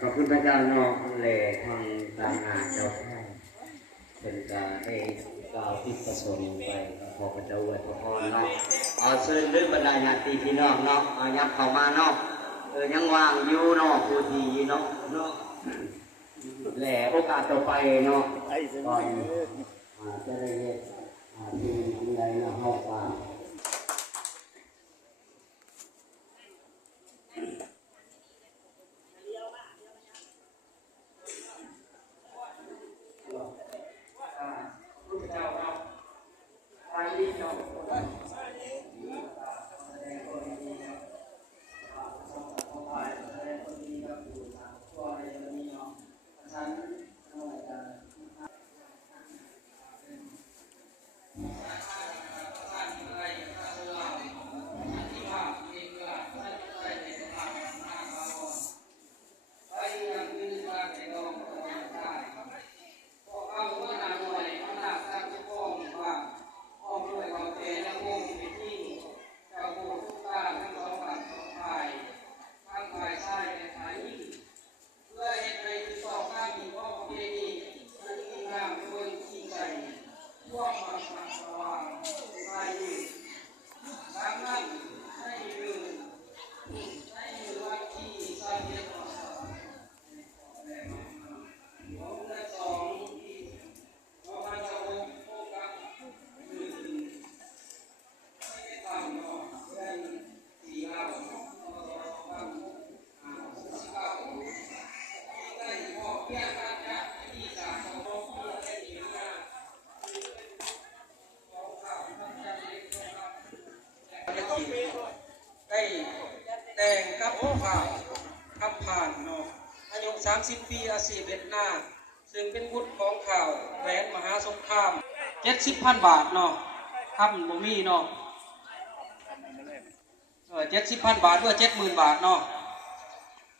ขอบคุณพระเจ้าเนาะแหล่ทางตามหาเจ้าท่านเป็นการได้กล่าวที่ประสงค์ไปขอพระเจ้าอวยพรเนาะเอาเชิญด้วยบรรดาญาติพี่น้องเนาะยับเข้ามาเนาะยังว่างอยู่เนาะผู้ที่เนาะแหล่โอกาสต่อไปเนาะก่อนจะได้เรียนที่ใดเนาะห้องว่าได้แต่งกับข่าวคำผ่านเนาะอายุ30 ปีอาชีพเวียดนามซึ่งเป็นบุตรของข่าวแหวนมหาสงคราม 70,000 บาทเนาะทำบ่มีเนาะ70,000 บาทด้วย 70,000 บาทเนาะ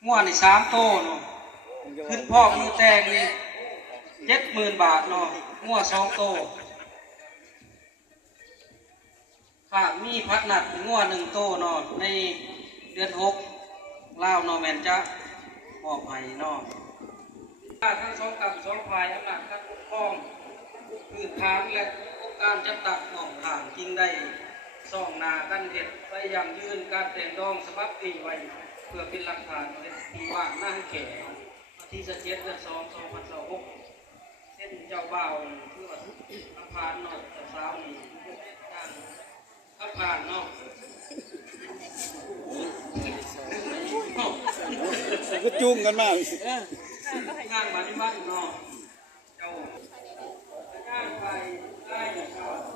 งัวนี่3โตเนาะขึ้นพ่อมือแต่งนี่ 70,000 บาทเนาะงัว2โตค่ะมีพักหนักงัว1โตเนาะในเดือน6ลาวเนาะแม่นจะมอบให้เนาะทั้งสองกับสองฝ่ายอำนาจการปกครองคือทางและองค์การจัดตั้งออกทางจริงได้ส่องหน้ากันเฮ็ดไปอย่างยืนการแต่งดองสภาพตีไว้เพื่อเป็นหลักฐานที่ว่างนั่งแก่วันที่17 เดือน 2 2026เส้นเจ้าบ่าวคือว่าอภานเนาะเจ้าสาวนี่ทางอภานเนาะก็จุ้งกันมากงานปฏิบัติเนาะเจ้าการไปได้นะครับ